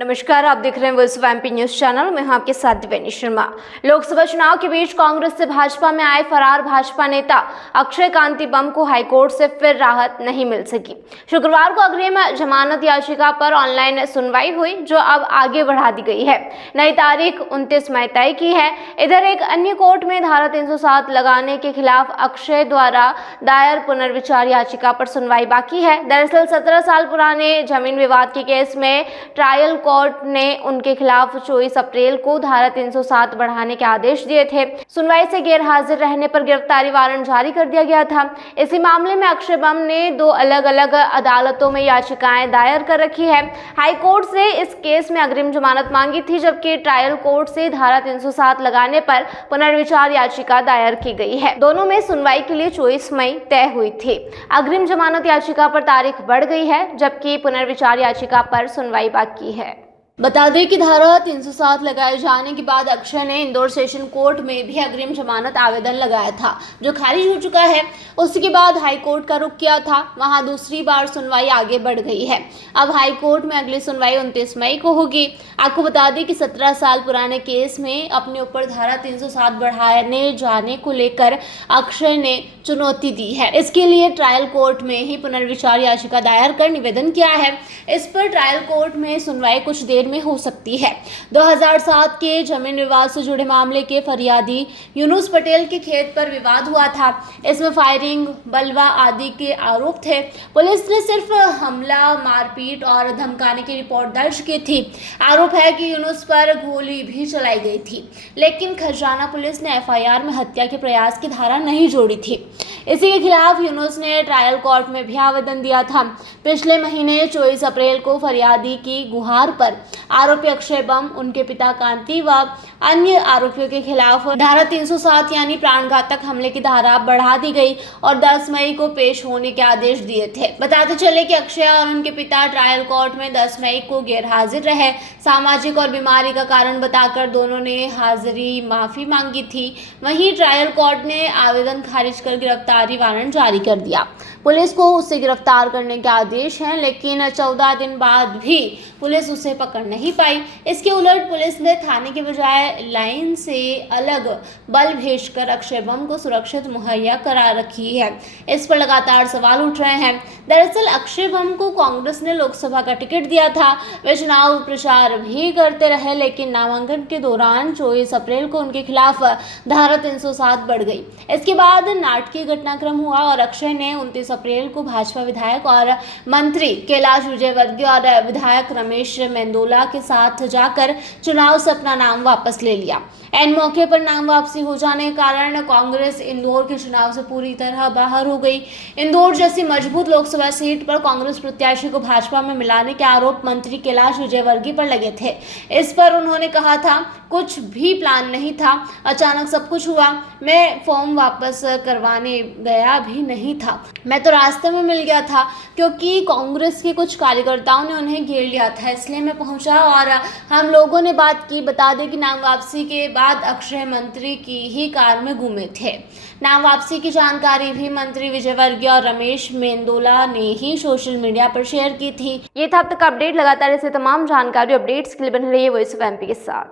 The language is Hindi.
नमस्कार, आप देख रहे हैं voice of MP news channel. मैं हूं आपके साथ दिव्यानी शर्मा। लोकसभा चुनाव के बीच कांग्रेस से भाजपा में आए फरार भाजपा नेता अक्षय कांति बम को हाईकोर्ट से फिर राहत नहीं मिल सकी। शुक्रवार को अग्रिम जमानत याचिका पर ऑनलाइन सुनवाई हुई, जो अब आगे बढ़ा दी गई है। नई तारीख 29 मई तय की है। इधर एक अन्य कोर्ट में धारा 307 लगाने के खिलाफ अक्षय द्वारा दायर पुनर्विचार याचिका पर सुनवाई बाकी है। दरअसल 17 साल पुराने जमीन विवाद के केस में ट्रायल कोर्ट ने उनके खिलाफ 24 अप्रैल को धारा 307 बढ़ाने के आदेश दिए थे। सुनवाई से गैर हाजिर रहने पर गिरफ्तारी वारंट जारी कर दिया गया था। इसी मामले में अक्षय बम ने 2 अलग अलग अदालतों में याचिकाएं दायर कर रखी है। हाई कोर्ट से इस केस में अग्रिम जमानत मांगी थी, जबकि ट्रायल कोर्ट से धारा 307 लगाने पर पुनर्विचार याचिका दायर की गई है। दोनों में सुनवाई के लिए 24 मई तय हुई थी। अग्रिम जमानत याचिका पर तारीख बढ़ गई है, जबकि पुनर्विचार याचिका पर सुनवाई बाकी है। बता दें कि धारा 307 लगाए जाने के बाद अक्षय ने इंदौर सेशन कोर्ट में भी अग्रिम जमानत आवेदन लगाया था, जो खारिज हो चुका है। उसके बाद हाई कोर्ट का रुख किया था, वहां दूसरी बार सुनवाई आगे बढ़ गई है। अब हाई कोर्ट में अगली सुनवाई 29 मई को होगी। आपको बता दें कि 17 साल पुराने केस में अपने ऊपर धारा 307 बढ़ाने जाने को लेकर अक्षय ने चुनौती दी है। इसके लिए ट्रायल कोर्ट में ही पुनर्विचार याचिका दायर कर निवेदन किया है। इस पर ट्रायल कोर्ट में सुनवाई कुछ देर में हो सकती है। 2007 के जमीन विवाद से जुड़े मामले के फरियादी यूनुस पटेल के खेत पर विवाद हुआ था। इसमें फायरिंग, बलवा आदि के आरोप थे। पुलिस ने सिर्फ हमला, मारपीट और धमकाने की रिपोर्ट दर्ज की थी। आरोप है कि यूनुस पर गोली भी चलाई गई थी, लेकिन खजाना पुलिस ने एफआईआर में हत्या के प्रयास की धारा नहीं जोड़ी थी। इसी के खिलाफ यूनुस ने ट्रायल कोर्ट में भी आवेदन दिया था। पिछले महीने 24 अप्रैल को फरियादी की गुहार पर आरोपी अक्षय बम, उनके पिता कांति व अन्य आरोपियों के खिलाफ धारा 307 यानी प्राणघातक हमले की धारा बढ़ा दी गई और 10 मई को पेश होने के आदेश दिए थे। बताते चले कि अक्षय और उनके पिता ट्रायल कोर्ट में 10 मई को गैर हाजिर रहे। सामाजिक और बीमारी का कारण बताकर दोनों ने हाजिरी माफी मांगी थी। वहीं ट्रायल कोर्ट ने आवेदन खारिज कर गिरफ्तारी वारंट जारी कर दिया। पुलिस को उसे गिरफ्तार करने के आदेश हैं, लेकिन 14 दिन बाद भी पुलिस उसे पकड़ नहीं पाई। इसके उलट पुलिस ने थाने के बजाय लाइन से अलग बल भेजकर अक्षय बम को सुरक्षित मुहैया करा रखी है। इस पर लगातार सवाल उठ रहे हैं। दरअसल अक्षय बम को कांग्रेस ने लोकसभा का टिकट दिया था। वे चुनाव प्रचार भी करते रहे, लेकिन नामांकन के दौरान 24 अप्रैल को उनके खिलाफ धारा 307 बढ़ गई। इसके बाद नाटकीय घटनाक्रम हुआ और अक्षय ने 29 अप्रैल को भाजपा विधायक और मंत्री कैलाश विजयवर्गीय और विधायक रमेश मेंदोला के साथ जाकर चुनाव से अपना नाम वापस ले लिया। एन मौके पर नाम वापसी हो जाने के कारण कांग्रेस इंदौर के चुनाव से पूरी तरह बाहर हो गई। इंदौर जैसी मजबूत लोकसभा सीट पर कांग्रेस प्रत्याशी को भाजपा में मिलाने के आरोप मंत्री कैलाश विजयवर्गीय पर लगे थे। इस पर उन्होंने कहा था, कुछ भी प्लान नहीं था, अचानक सब कुछ हुआ। मैं फॉर्म वापस करवाने गया भी नहीं था, मैं तो रास्ते में मिल गया था, क्योंकि कांग्रेस के कुछ कार्यकर्ताओं ने उन्हें घेर लिया था, इसलिए मैं पहुंचा और हम लोगों ने बात की। बता दें कि नाम वापसी के बाद अक्षय मंत्री की ही कार में घूमे थे। नाम वापसी की जानकारी भी मंत्री विजयवर्गीय और रमेश मेंदोला ने ही सोशल मीडिया पर शेयर की थी। ये था अब तक अपडेट। लगातार ऐसे तमाम जानकारी अपडेट्स के लिए बने रहिए वॉइस ऑफ एमपी के साथ।